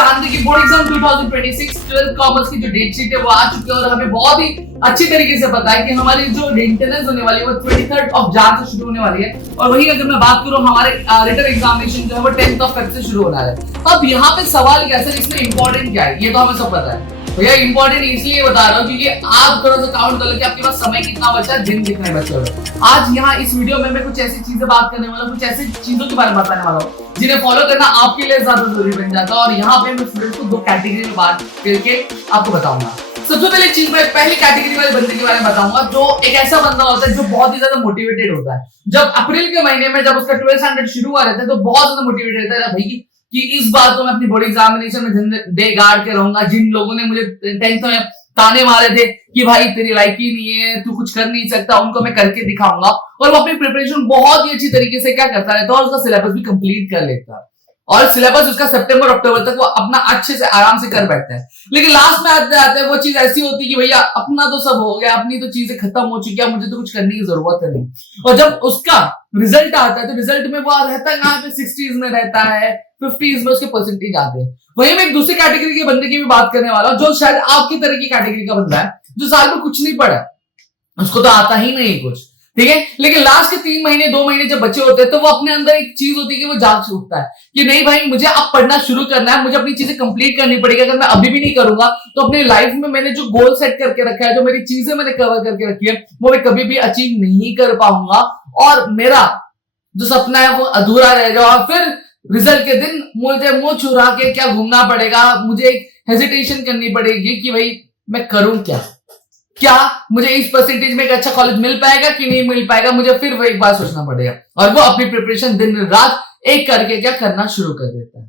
जानते हैं कि बोर्ड एग्जाम 2026 12th कॉमर्स की जो डेट शीट है वो आ चुकी है और हमें बहुत ही अच्छी तरीके से पता है कि हमारी जो मेंटेनेंस होने वाली है वो 23rd ऑफ जान से शुरू होने वाली है। और वही अगर मैं बात करूं हमारे रिटन एग्जामिनेशन जो है वो 10th ऑफ फेब से शुरू होना है। अब यहाँ पे सवाल क्या है, इसमें इंपॉर्टेंट क्या है ये तो हमें सब पता है। भैया इंपॉर्टेंट इसलिए बता रहा हूँ क्योंकि आप थोड़ा सा काउंट कर लो कि आपके पास समय कितना बचा है, दिन कितने बचे हुए। आज यहाँ इस वीडियो में मैं कुछ ऐसी चीजें बात करने वाला हूँ, कुछ ऐसी चीजों के बारे में बताने वाला हूँ जिन्हें फॉलो करना आपके लिए ज्यादा जरूरी बन जाता है। और यहाँ पे मैं स्टूडेंट को दो कैटेगरी में बात करके आपको बताऊंगा। सबसे पहले चीज मैं पहली कैटेगरी वाले बंदे के बारे में बताऊंगा जो एक ऐसा बंदा होता है जो बहुत ही ज्यादा मोटिवेटेड होता है। जब अप्रैल के महीने में जब उसका 12th स्टैंडर्ड शुरू हुआ रहता है तो बहुत ज्यादा मोटिवेटेड रहता है भाई कि इस बार तो मैं अपनी बोर्ड एग्जामिनेशन में डे गाड़ के रहूंगा। जिन लोगों ने मुझे 10th में ताने मारे थे कि भाई तेरी लायकी नहीं है, तू कुछ कर नहीं सकता, उनको मैं करके दिखाऊंगा। और वो अपनी प्रिपरेशन बहुत ही अच्छी तरीके से क्या करता रहता है और उसका सिलेबस भी कंप्लीट कर लेता है और सिलेबस उसका सितंबर अक्टूबर तक वो अपना अच्छे से आराम से कर बैठता है। लेकिन लास्ट में आते आते वो चीज ऐसी होती है कि भैया अपना तो सब हो गया, अपनी तो चीजें खत्म हो चुकी है, मुझे तो कुछ करने की जरूरत है नहीं। और जब उसका रिजल्ट आता है तो रिजल्ट में वो रहता है यहाँ पे 60s में रहता है, 50s में उसके परसेंटेज आते हैं। वहीं मैं एक दूसरी कैटेगरी के बंदे की भी बात करने वाला हूँ जो शायद आपकी तरह की कैटेगरी का बंदा है जो साल में कुछ नहीं पढ़ा, उसको तो आता ही नहीं कुछ, ठीक है। लेकिन लास्ट के 3 महीने 2 महीने जब बच्चे होते हैं तो वो अपने अंदर एक चीज होती है कि वो जाग उठता है कि नहीं भाई मुझे अब पढ़ना शुरू करना है, मुझे अपनी चीजें कंप्लीट करनी पड़ेगी। अगर मैं अभी भी नहीं करूंगा तो अपने लाइफ में मैंने जो गोल सेट करके रखा है, जो मेरी चीजें मैंने कवर करके रखी है वो मैं कभी भी अचीव नहीं कर पाऊंगा और मेरा जो सपना है वो अधूरा रहेगा। और फिर रिजल्ट के दिन मुझे मुंह चुरा के क्या घूमना पड़ेगा, मुझे एक हेजिटेशन करनी पड़ेगी कि भाई मैं करूं क्या मुझे इस परसेंटेज में एक अच्छा कॉलेज मिल पाएगा कि नहीं मिल पाएगा, मुझे फिर वो एक बार सोचना पड़ेगा। और वो अपनी प्रिपरेशन दिन रात एक करके क्या करना शुरू कर देता है।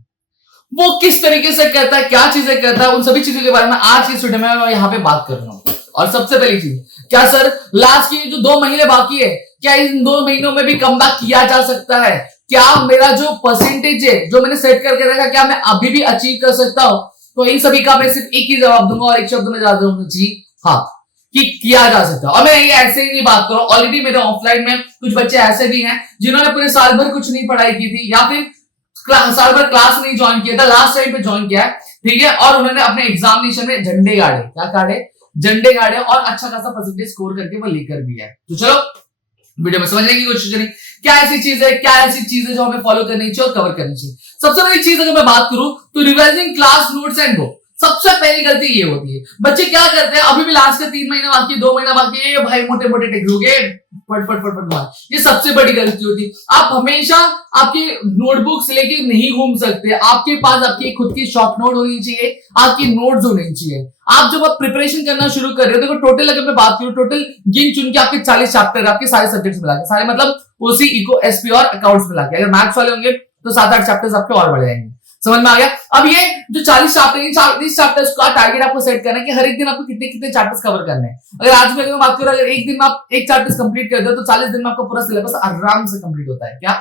वो किस तरीके से करता है, क्या चीजें करता है, उन सभी चीजों के बारे में आज की वीडियो में मैं यहाँ पे बात कर रहा हूँ। और सबसे पहली चीज, क्या सर लास्ट की जो 2 महीने बाकी है क्या इन 2 महीनों में भी कमबैक किया जा सकता है? क्या मेरा जो परसेंटेज है जो मैंने सेट करके रखा क्या मैं अभी भी अचीव कर सकता हूं? तो इन सभी का मैं सिर्फ एक ही जवाब दूंगा और एक शब्द में जवाब दूंगा जी हाँ, कि किया जा सकता है। और मैं ये ऐसे ही नहीं बात कर रहा हूं, ऑलरेडी मेरे ऑफलाइन में कुछ बच्चे ऐसे भी हैं जिन्होंने पूरे साल भर कुछ नहीं पढ़ाई की थी या फिर साल भर क्लास नहीं ज्वाइन किया था, लास्ट टाइम पे ज्वाइन किया है, ठीक है। और उन्होंने अपने एग्जामिनेशन में झंडे गाड़े, क्या गाड़े? झंडे गाड़े और अच्छा खासा परसेंटेज स्कोर करके वो लेकर भी है। तो चलो वीडियो में समझने की कोशिश करें क्या ऐसी चीज है, क्या ऐसी चीज है जो हमें फॉलो करनी चाहिए और कवर करनी चाहिए। सबसे पहली चीज अगर मैं बात करूं तो revising class notes and book. सबसे पहली गलती ये होती है, बच्चे क्या करते हैं अभी भी लास्ट के 3 महीने बाकी, 2 महीना बाकी है, भाई मोटे मोटे टेक्स्ट हो गए पट पट पट पट, ये सबसे बड़ी गलती होती है। आप हमेशा आपकी नोटबुक्स लेके नहीं घूम सकते, आपके पास आपकी खुद की शॉर्ट नोट होनी चाहिए, आपकी नोट्स होनी चाहिए। आप जब आप प्रिपरेशन करना शुरू कर रहे हो, देखो टोटल अगर मैं बात करूं, टोटल गिन चुन के आपके 40 चैप्टर आपके सारे सब्जेक्ट्स मिला के, सारे मतलब ओसी, इको, एसपी और अकाउंट्स मिला के, अगर मैथ्स वाले होंगे तो 7-8 चैप्टर्स आपके और बढ़ जाएंगे। समझ में आ गया? अब ये जो 40 चैप्टर्स का टारगेट आपको सेट करना है कि हर एक दिन आपको कितने कितने चैप्टर्स कवर करने हैं। अगर आज में बात करूं, अगर एक दिन में आप एक चैप्टर्स कंप्लीट कर दो तो 40 दिन में आपका पूरा सिलेबस आराम से कंप्लीट होता है। क्या?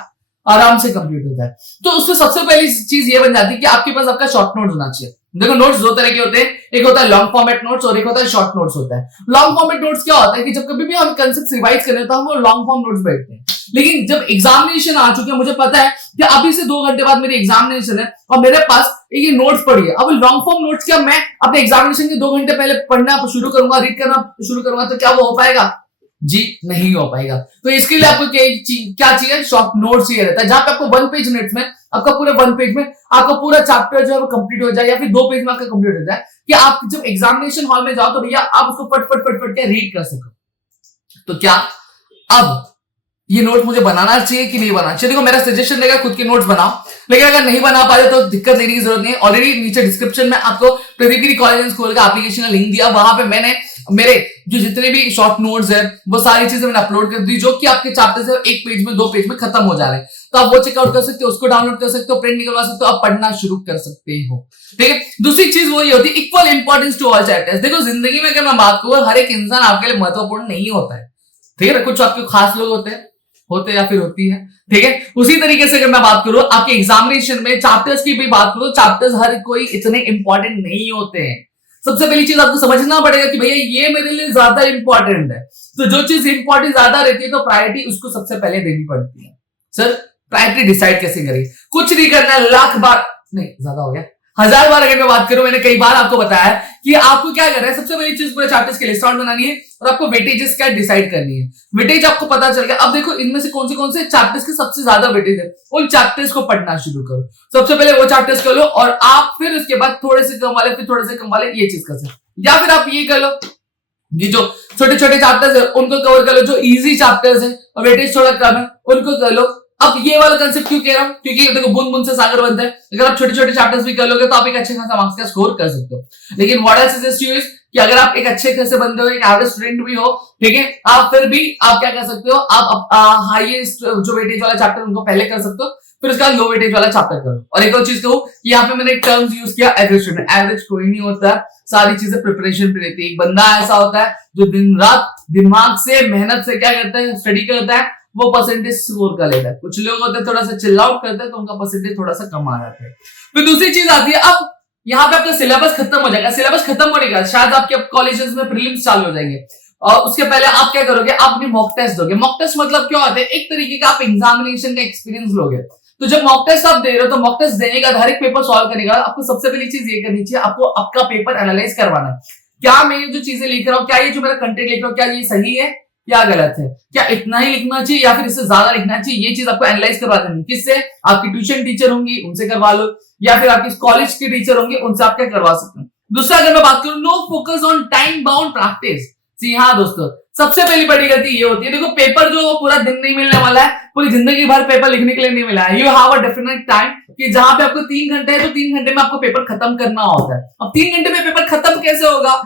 आराम से कंप्लीट होता है। तो उससे सबसे पहली चीज ये बन जाती है कि आपके पास आपका शॉर्ट नोट होना चाहिए। देखो नोट्स 2 तरह के होते हैं, एक होता है लॉन्ग फॉर्मेट नोट्स और एक होता है शॉर्ट नोट्स होता है। लॉन्ग फॉर्मेट नोट्स क्या होता है कि जब कभी भी हम कंसेप्ट रिवाइज करें तो हम वो लॉन्ग फॉर्म नोट्स बैठते हैं। लेकिन जब एग्जामिनेशन आ चुके हैं, मुझे पता है कि अभी से 2 घंटे बाद मेरी एग्जामिनेशन है और मेरे पास ये नोट्स पड़ी है। अब लॉन्ग फॉर्म नोट्स क्या मैं अपने एग्जामिनेशन के 2 घंटे पहले पढ़ना शुरू करूंगा, रीड करना शुरू करूंगा तो क्या वो हो पाएगा? जी नहीं हो पाएगा। तो इसके लिए आपको क्या चाहिए? शॉर्ट नोट्स चाहिए रहता है, जहां पे आपको 1 पेज नोट्स में आपका पूरे 1 पेज में आपका पूरा चैप्टर जो है वो कंप्लीट हो जाए या फिर 2 पेज में आपका कंप्लीट हो जाए कि आप जब एग्जामिनेशन हॉल में जाओ तो भैया आप उसको पट पट पट पट के रीड कर सको। तो क्या अब ये नोट मुझे बनाना चाहिए कि नहीं बनाना चाहिए? देखो मेरा सजेशन रहेगा खुद के नोट्स बनाओ, लेकिन अगर नहीं बना पा रहे तो दिक्कत लेने की जरूरत नहीं है। ऑलरेडी नीचे डिस्क्रिप्शन में आपको प्रदीप कॉलेज एंड स्कूल का एप्लीकेशन का लिंक दिया, वहां पे मैंने मेरे जो जितने भी शॉर्ट नोट्स है वो सारी चीजें मैंने अपलोड कर दी जो कि आपके चैप्टर से 1 पेज में 2 पेज में खत्म हो जा रहे हैं। तो आप वो चेकआउट कर सकते हो, उसको डाउनलोड कर सकते हो, प्रिंट निकलवा सकते हो, आप पढ़ना शुरू कर सकते हो, ठीक है। दूसरी चीज वो ये होती है equal importance to all chapters. देखो जिंदगी में अगर मैं बात करूं, हर एक इंसान आपके लिए महत्वपूर्ण नहीं होता है, ठीक है। कुछ आपके खास लोग होते या फिर होती है, ठीक है। उसी तरीके से अगर मैं बात करूं आपके एग्जामिनेशन में चैप्टर्स की भी बात करूं, चैप्टर्स हर कोई इतने इंपॉर्टेंट नहीं होते हैं। सबसे पहली चीज आपको समझना पड़ेगा कि भैया ये मेरे लिए ज्यादा इंपॉर्टेंट है। तो जो चीज इंपॉर्टेंट ज्यादा रहती है तो प्रायोरिटी उसको सबसे पहले देनी पड़ती है। सर प्रायोरिटी डिसाइड कैसे करें? कुछ नहीं करना, लाख बार नहीं, ज्यादा हो गया, 1000 बार अगर मैं बात करूं, मैंने कई बार आपको बताया है कि आपको क्या करना है। सबसे पहली चीज पूरे चैप्टर्स की लिस्ट आउट बनानी है और आपको वेटेजेस क्या डिसाइड करनी है। वेटेज आपको पता चल गया। अब देखो इनमें से कौन से चैप्टर्स के सबसे ज्यादा वेटेज है, उन चैप्टर्स को पढ़ना शुरू करो। सबसे पहले वो चैप्टर्स कर लो और आप फिर उसके बाद थोड़े से कम वाले, फिर थोड़े से कम वाले, ये चीज कर सकते। या फिर आप ये कर लो, ये जो छोटे छोटे चैप्टर्स है उनको कवर कर लो, जो इजी चैप्टर्स है और वेटेज थोड़ा कम है उनको कर लो। अब ये वाला कंसेप्ट क्यों कह रहा हूं, क्योंकि देखो बूंद बूंद से सागर बनता है। अगर आप छोटे छोटे चैप्टर्स भी कर लोगे तो आप एक अच्छे खासा मार्क्स का स्कोर कर सकते हो। लेकिन what I suggest you is कि अगर आप एक अच्छे खासे बंदे हो, एक एवरेज स्टूडेंट भी हो, ठीक है, आप फिर भी आप क्या कर सकते हो, आप हाईएस्ट जो वेटेज वाला चैप्टर उनको पहले कर सकते हो, फिर उसका लो वेटेज वाला चैप्टर करो। और एक और चीज कहूं, यहाँ पे मैंने एक टर्म्स यूज किया एवरेज स्टूडेंट। एवरेज कोई नहीं होता, सारी चीजें प्रिपरेशन पे रहती है। एक बंदा ऐसा होता है जो दिन रात दिमाग से मेहनत से क्या करता है, स्टडी करता है, वो परसेंटेज स्कोर कर लेता है। कुछ लोग होते हैं थोड़ा सा चिल आउट करते हैं तो उनका परसेंटेज थोड़ा सा कम आ जाता है। फिर दूसरी चीज आती है, अब यहाँ पे आपका सिलेबस खत्म हो जाएगा। सिलेबस खत्म होने का शायद आपके कॉलेजेस में प्रीलिम्स चालू हो जाएंगे और उसके पहले आप क्या करोगे, आप अपनी मॉक टेस्ट दोगे। मॉक टेस्ट मतलब क्या होता है, एक तरीके का आप एग्जामिनेशन का एक्सपीरियंस लोगे। तो जब मॉक टेस्ट आप दे रहे हो तो मॉक टेस्ट देने का हर एक पेपर सॉल्व करने का आपको सबसे पहली चीज ये करनी चाहिए, आपको आपका पेपर एनालाइज करवाना है। क्या मैं जो चीजें लिख रहा हूँ, क्या ये जो मेरा कंटेंट लिख रहा हूँ, क्या ये सही है, क्या गलत है, क्या इतना ही लिखना चाहिए या फिर इससे ज्यादा लिखना चाहिए, ये चीज आपको एनालाइज करवा देनी। किससे, आपकी ट्यूशन टीचर होंगी उनसे करवा लो, या फिर आपकी कॉलेज की टीचर होंगे उनसे आप क्या करवा सकते हैं। दूसरा अगर मैं बात करूं, no focus on time bound practice. जी हाँ दोस्तों, सबसे पहली बड़ी गलती ये होती है। देखो पेपर जो पूरा दिन नहीं मिलने वाला है, पूरी जिंदगी भर पेपर लिखने के लिए नहीं मिला है। You have a definite time कि जहां पे आपको 3 घंटे है तो 3 घंटे में आपको पेपर खत्म करना होता है। अब 3 घंटे में पेपर खत्म कैसे होगा,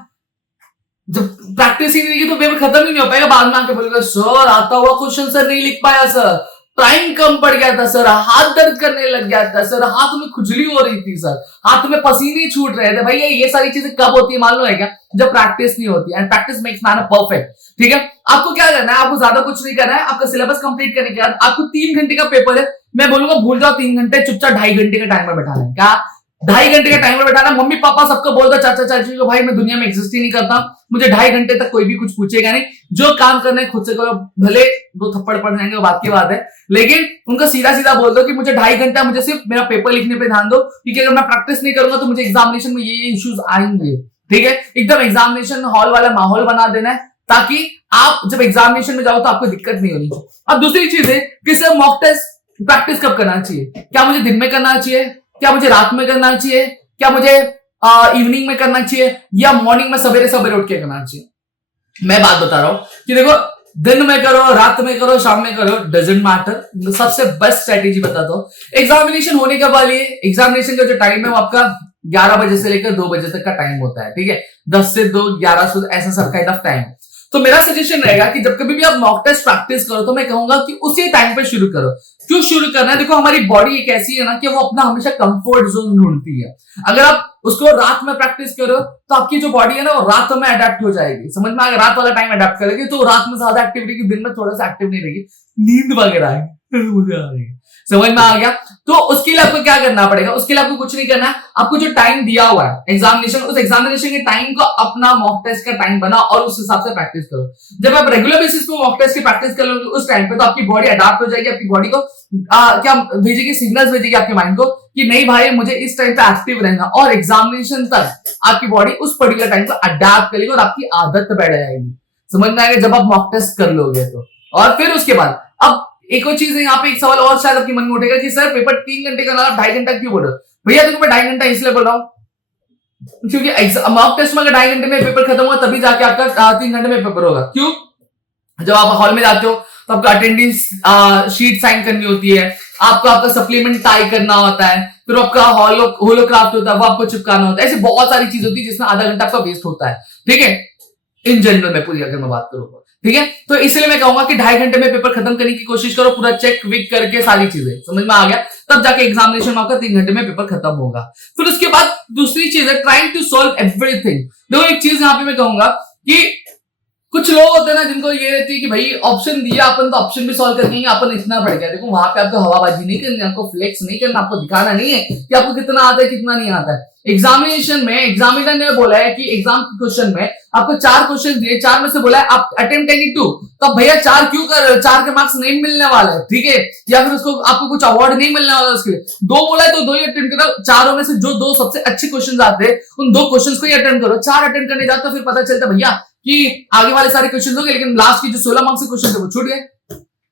जब प्रैक्टिस ही नहीं की तो पेपर खत्म ही नहीं हो पाएगा। बाद में आके बोलेगा सर आता हुआ क्वेश्चन सर नहीं लिख पाया सर, टाइम कम पड़ गया था सर, हाथ दर्द करने लग गया था सर, हाथ में खुजली हो रही थी सर, हाथ में पसीने छूट रहे थे। भैया ये सारी चीजें कब होती है मालूम है क्या, जब प्रैक्टिस नहीं होती है। And practice makes man perfect. ठीक है, आपको क्या करना है, आपको ज्यादा कुछ नहीं करना है। आपका सिलेबस कंप्लीट करने के बाद आपको 3 घंटे का पेपर है, मैं बोलूंगा भूल जाओ 3 घंटे, चुपचाप 2.5 घंटे का टाइमर बैठाना है। क्या 2.5 घंटे का टाइमर बैठाना। मम्मी पापा सबको बोल दो, चाचा चाची को, भाई मैं दुनिया में एग्जिस्ट ही नहीं करता, मुझे 2.5 घंटे तक कोई भी कुछ पूछेगा नहीं, जो काम करना है खुद से करो। भले 2 थप्पड़ पड़ जाएंगे वो बात की बात है, लेकिन उनको सीधा सीधा बोल दो कि मुझे 2.5 घंटा, मुझे सिर्फ मेरा पेपर लिखने पे ध्यान दो, क्योंकि अगर मैं प्रैक्टिस नहीं करूंगा तो मुझे एग्जामिनेशन में ये इश्यूज आएंगे। ठीक है, एकदम एग्जामिनेशन हॉल वाला माहौल बना देना है ताकि आप जब एग्जामिनेशन में जाओ तो आपको दिक्कत नहीं होनी। अब दूसरी चीज है कि सर मॉक टेस्ट प्रैक्टिस कब करना चाहिए, क्या मुझे दिन में करना चाहिए, क्या मुझे रात में करना चाहिए, क्या मुझे इवनिंग में करना चाहिए, या मॉर्निंग में सवेरे सवेरे उठ के करना चाहिए। मैं बात बता रहा हूं कि देखो दिन में करो, रात में करो, शाम में करो, डजेंट मैटर। सबसे बेस्ट स्ट्रेटेजी बताता हूं। एग्जामिनेशन होने के बाद एग्जामिनेशन का जो टाइम है वो आपका 11 बजे से लेकर 2 बजे तक का टाइम होता है। ठीक है, 10 से 2, 11 से ऐसा सब काइंड ऑफ टाइम। तो मेरा सजेशन रहेगा कि जब कभी भी आप मॉक टेस्ट प्रैक्टिस करो तो मैं कहूंगा कि उसी टाइम पे शुरू करो। क्यों शुरू करना है, देखो हमारी बॉडी एक ऐसी है ना कि वो अपना हमेशा कंफर्ट जोन ढूंढती है। अगर आप उसको रात में प्रैक्टिस करो तो आपकी जो बॉडी है ना वो रात में अडेप्ट हो जाएगी। समझ में, अगर रात वाला टाइम अडेप्ट करेगी तो रात में ज्यादा एक्टिव रहेगी, दिन में थोड़ा सा एक्टिव नहीं रहेगी, नींद वगैरह आएगी, मुझे आ रही है। समझ में आ गया। तो उसके लिए आपको क्या करना पड़ेगा, उसके लिए आपको कुछ नहीं करना है। आपको जो टाइम दिया हुआ है एग्जामिनेशन, उस एग्जामिनेशन के टाइम को अपना मॉक टेस्ट का टाइम बनाओ और उस हिसाब से प्रैक्टिस करो। जब आप रेगुलर बेसिस पे मॉक टेस्ट की प्रैक्टिस कर लोगे उस टाइम पे, तो आपकी बॉडी अडॉप्ट हो जाएगी। आपकी बॉडी को क्या भेजेगी, सिग्नल्स भेजेगी आपके माइंड को कि नहीं भाई मुझे इस टाइम पे एक्टिव रहना, और एग्जामिनेशन तक आपकी बॉडी उस पर्टिकुलर टाइम को अडॉप्ट करेगी और आपकी आदत बैठ जाएगी। समझ में आएगा जब आप मॉक टेस्ट कर लोगे तो। और फिर उसके बाद अब एक और चीज है, यहाँ पे एक सवाल और शायद आपके मन में उठेगा कि सर पेपर 3 घंटे का ना 2.5 घंटा क्यों बोल रहे हो। भैया देखो मैं 2.5 घंटा इसलिए बोल रहा हूँ क्योंकि मॉक टेस्ट में अगर 2.5 घंटे में पेपर खत्म हुआ तभी जाके आपका 3 घंटे में पेपर होगा। क्यों, जब आप हॉल में जाते हो तो आपको अटेंडेंस शीट साइन करनी होती है, आपको आपका सप्लीमेंट टाई करना होता है, फिर आपका होलोक्राफ्ट होता है वो आपको चिपकाना होता है। ऐसी बहुत सारी चीज होती है जिसमें आधा घंटा आपका वेस्ट होता है। ठीक है, इन जनरल में पूरी अगर मैं बात करूँ, ठीक है, तो इसलिए मैं कहूंगा कि 2.5 घंटे में पेपर खत्म करने की कोशिश करो, पूरा चेक विक करके सारी चीजें। समझ में आ गया, तब जाके एग्जामिनेशन में आपका 3 घंटे में पेपर खत्म होगा। फिर उसके बाद दूसरी चीज है ट्राइंग टू सॉल्व एवरीथिंग। देखो एक चीज यहाँ पे मैं कहूंगा कि कुछ लोग होते हैं ना जिनको ये रहती है कि भाई ऑप्शन दिया अपन तो ऑप्शन भी सॉल्व करके अपन इतना पड़ गया। देखो वहां पे आपको हवाबाजी नहीं करनी, आपको फ्लेक्स नहीं करना, आपको दिखाना नहीं है कि आपको कितना आता है कितना नहीं आता है। एग्जामिनेशन में एग्जामिनर ने बोला है कि एग्जाम क्वेश्चन में आपको 4 क्वेश्चन दिए, 4 में से बोला है आप अटेम्प्ट एनी 2, तो भैया 4 क्यों कर रहे हो? 4 के मार्क्स नहीं मिलने वाला है, ठीक है, या फिर उसको आपको कुछ अवार्ड नहीं मिलने वाला उसके लिए। 2 बोला है तो 2 ही अटेम्प्ट करो, चारों में से जो 2 सबसे अच्छे क्वेश्चन आते हैं उन 2 क्वेश्चन को ही अटेम्प्ट करो। 4 अटेम्प्ट करने जाते तो फिर पता चलता भैया कि आगे वाले सारे क्वेश्चन हो गए लेकिन लास्ट की जो 16 मार्क्स के क्वेश्चन थे वो छूट गए।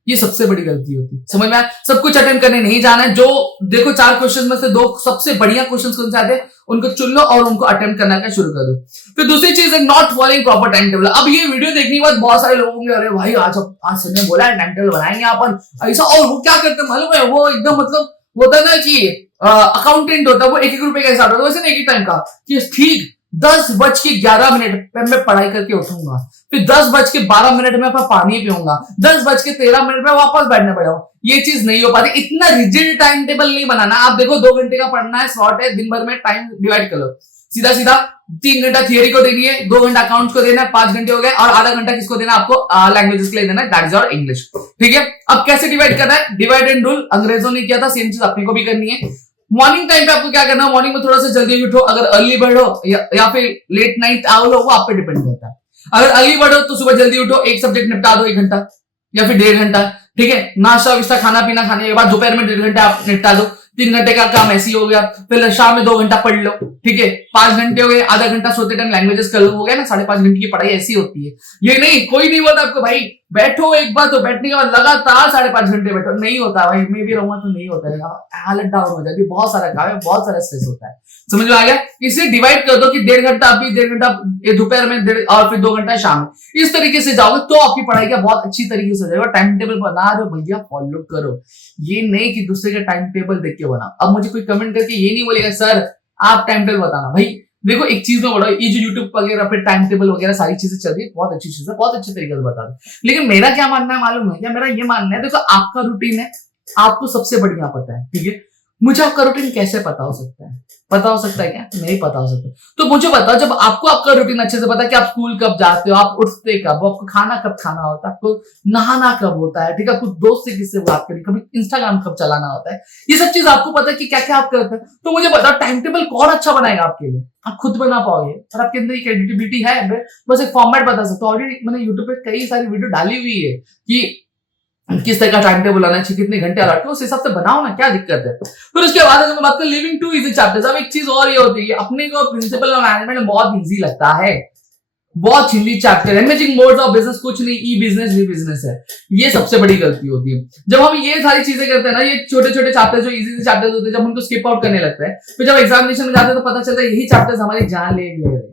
ये सबसे बड़ी गलती होती है, समझ में आया? सब कुछ अटेम्प्ट करने नहीं जाना है। जो देखो 4 क्वेश्चन में से 2 सबसे बढ़िया क्वेश्चन कौन से आते हैं उनको चुन लो और उनको अटेम्प्ट करना का शुरू कर दो। फिर दूसरी चीज है not following proper time table. अब ये वीडियो देखने के बाद बहुत सारे लोग होंगे अरे भाई आज सर ने बोला है टाइम टेबल बनाएंगे अपन ऐसा, और वो क्या करते हैं मालूम है? वो एकदम मतलब होता है ना कि अकाउंटेंट होता है, वो 1-1 रुपए का हिसाब होता है, वैसे नहीं एक टाइम का कि ठीक 10:11 पे मैं पढ़ाई करके उठूंगा, फिर 10:12 में अपना पानी पीऊंगा, 10:13 में वापस बैठने पड़ेगा। ये चीज नहीं हो पाती। इतना रिजिड टाइम टेबल नहीं बनाना। आप देखो 2 घंटे का पढ़ना है, शॉर्ट है, दिन भर में टाइम डिवाइड कर लो, सीधा सीधा 3 घंटा थियरी को देनी है, 2 घंटा अकाउंट्स को देना है, 5 घंटे हो गए, और आधा घंटा किसको देना है? आपको लैंग्वेजेस के लिए देना है, दैट इज योर इंग्लिश, ठीक है। अब कैसे डिवाइड करना है? डिवाइड एंड रूल अंग्रेजों ने किया था, सेम चीज अपने को भी करनी है। मॉर्निंग टाइम पे आपको क्या करना है? मॉर्निंग में थोड़ा सा जल्दी उठो, अगर अर्ली बर्ड हो या फिर लेट नाइट आउल हो वो आप पे डिपेंड करता है। अगर अर्ली बर्ड हो तो सुबह जल्दी उठो, एक सब्जेक्ट निपटा दो 1 घंटा या फिर 1.5 घंटा, ठीक है। नाश्ता विश्ता खाना पीना खाने के बाद दोपहर में 1.5 घंटा आप निपटा दो, 3 घंटे का काम ऐसी हो गया। फिर शाम में 2 घंटा पढ़ लो, ठीक है, 5 घंटे हो गए, आधा घंटा सोते टाइम लैंग्वेजेस कर लो, हो गया ना। 5.5 घंटे की पढ़ाई ऐसी होती है। ये नहीं, कोई नहीं बोलता आपको भाई बैठो एक बार, तो बैठने के बाद लगातार 5.5 घंटे बैठो, नहीं होता भाई। मैं भी रहूंगा तो नहीं होता है, हालत डाउन हो जाती है, बहुत सारा काम है, बहुत सारा स्ट्रेस होता है, समझ में आ गया? इसे डिवाइड कर दो कि 1.5 घंटा अभी, 1.5 घंटा दोपहर में और फिर 2 घंटा शाम में। इस तरीके से जाओगे तो आपकी पढ़ाई का बहुत अच्छी तरीके से हो जाएगा। टाइम टेबल बना रहे हो भैया, फॉलो करो। ये नहीं कि दूसरे का टाइम टेबल देख के बनाओ। अब मुझे कोई कमेंट करके ये नहीं बोलेगा सर आप टाइम टेबल बताना। भाई देखो एक चीज में बोलो, ये जो यूट्यूब वगैरह पे टाइम टेबल वगैरह सारी चीजें चल रही है, बहुत अच्छी चीज है, बहुत अच्छे तरीके से बता दो। लेकिन मेरा क्या मानना है मालूम है क्या? मेरा ये मानना है, देखो आपका रूटीन है, आपको सबसे बढ़िया पता है, ठीक है। मुझे आपका रूटीन कैसे पता हो सकता है? पता हो सकता है क्या? नहीं पता हो सकता। तो मुझे बताओ, जब आपको आपका रूटीन अच्छे से पता है कि आप स्कूल कब जाते हो, आप उठते कब, आपको खाना कब खाना होता है, आपको नहाना कब होता है, ठीक है, कुछ दोस्त से किससे बात करें, कभी इंस्टाग्राम कब चलाना होता है, ये सब चीज आपको पता है कि क्या क्या आप करते हैं। तो मुझे बताओ टाइम टेबल कौन अच्छा बनाएगा आपके लिए? आप खुद बना पाओगे और आपके अंदर क्रेडिबिलिटी है। बस एक फॉर्मेट बता सकता हूँ। ऑलरेडी मैंने यूट्यूब पे कई सारी वीडियो डाली हुई है कि किस तरह का टाइम टेबल आना चाहिए, कितने घंटे अलॉट करो, उस हिसाब से बनाओ ना, क्या दिक्कत है? फिर उसके बाद अगर मैं बात करूं लिविंग 2 इजी चैप्टर्स। अब एक चीज और ये होती है, अपने को प्रिंसिपल ऑफ मैनेजमेंट में बहुत इजी लगता है, बहुत हिंदी चैप्टर है, इमेजिंग मोड्स ऑफ बिजनेस, कुछ नहीं, ई बिजनेस भी बिजनेस है। ये सबसे बड़ी गलती होती है जब हम ये सारी चीजें करते हैं ना। ये छोटे छोटे चैप्टर्स जो इजी चैप्टर्स होते हैं, जब उनको स्किप आउट करने लगता है, फिर जब एग्जामिनेशन में जाते हैं तो पता चलता है यही चैप्टर्स हमारी जान ले रहे हैं,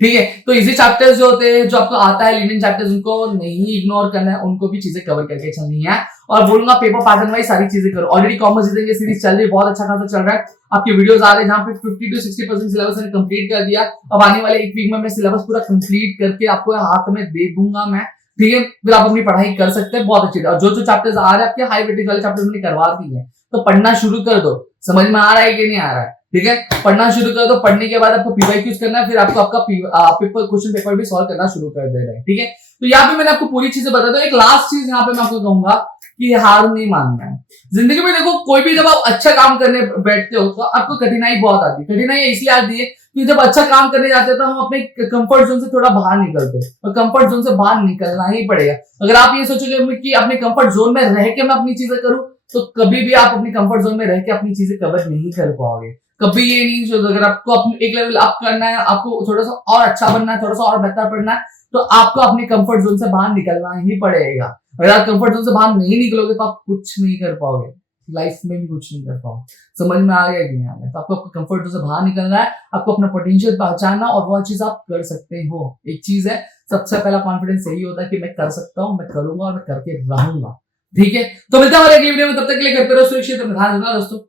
ठीक है। तो इजी चैप्टर्स जो होते हैं, जो आपको आता है, लीडिंग चैप्टर्स, उनको नहीं इग्नोर करना है, उनको भी चीजें कवर करके चलनी है। और बोलूंगा पेपर पैटर्न वाइज सारी चीजें करो। ऑलरेडी कॉमर्स की सीरीज चल रही है, बहुत अच्छा खासा चल रहा है, आपके वीडियोस आ रहे हैं जहां पे 50 to 60% सिलेबस मैंने कंप्लीट कर दिया। अब आने वाले 1 वीक में मैं सिलेबस पूरा कंप्लीट करके आपको हाथ में दे दूंगा मैं, ठीक है। फिर आप अपनी पढ़ाई कर सकते हैं बहुत अच्छी। और जो जो चैप्टर्स आ रहे हैं आपके हाई वेटेज वाले चैप्टर्स मैंने करवा दी है, तो पढ़ना शुरू कर दो। समझ में आ रहा है कि नहीं आ रहा है? ठीक है, पढ़ना शुरू कर दो। पढ़ने के बाद आपको पीवाईक्यूज करना है, फिर आपको आपका पेपर क्वेश्चन पेपर भी सॉल्व करना शुरू कर दे रहे हैं, ठीक है। तो यहाँ पे मैंने आपको पूरी चीजें बता दूं। एक लास्ट चीज यहाँ पे मैं आपको कहूंगा कि हार नहीं मानना है जिंदगी में। देखो कोई भी जब आप अच्छा काम करने बैठते हो तो आपको कठिनाई बहुत आती है। कठिनाई इसलिए आती है कि जब अच्छा काम करने जाते हैं तो हम अपने कंफर्ट जोन से थोड़ा बाहर निकलते हैं, और कंफर्ट जोन से बाहर निकलना ही पड़ेगा। अगर आप ये सोचोगे कि अपने कंफर्ट जोन में रह के मैं अपनी चीजें करूं, तो कभी भी आप अपने कंफर्ट जोन में रह के अपनी चीजें कवर नहीं कर पाओगे। कभी ये नहीं सोचो, अगर आपको अपने एक लेवल अप करना है, आपको थोड़ा सा और अच्छा बनना है, थोड़ा सा और बेहतर पढ़ना है, तो आपको अपने कंफर्ट जोन से बाहर निकलना ही पड़ेगा। अगर आप कंफर्ट जोन से बाहर नहीं निकलोगे तो आप कुछ नहीं कर पाओगे, लाइफ में भी कुछ नहीं कर पाओगे। समझ में आ गया कि नहीं आ गया? तो आपको अपने कंफर्ट जोन से बाहर निकलना है, आपको अपना पोटेंशियल पहचानना, और वो चीज आप कर सकते हो। एक चीज है, सबसे पहला कॉन्फिडेंस यही होता है कि मैं कर सकता हूँ, मैं करूंगा और मैं करके रहूंगा, ठीक है। तो मिलता है हमारे अगली वीडियो में, तब तक के लिए करते रहो सुरक्षित, ध्यान रखना दोस्तों।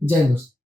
जय हिंद दोस्तों।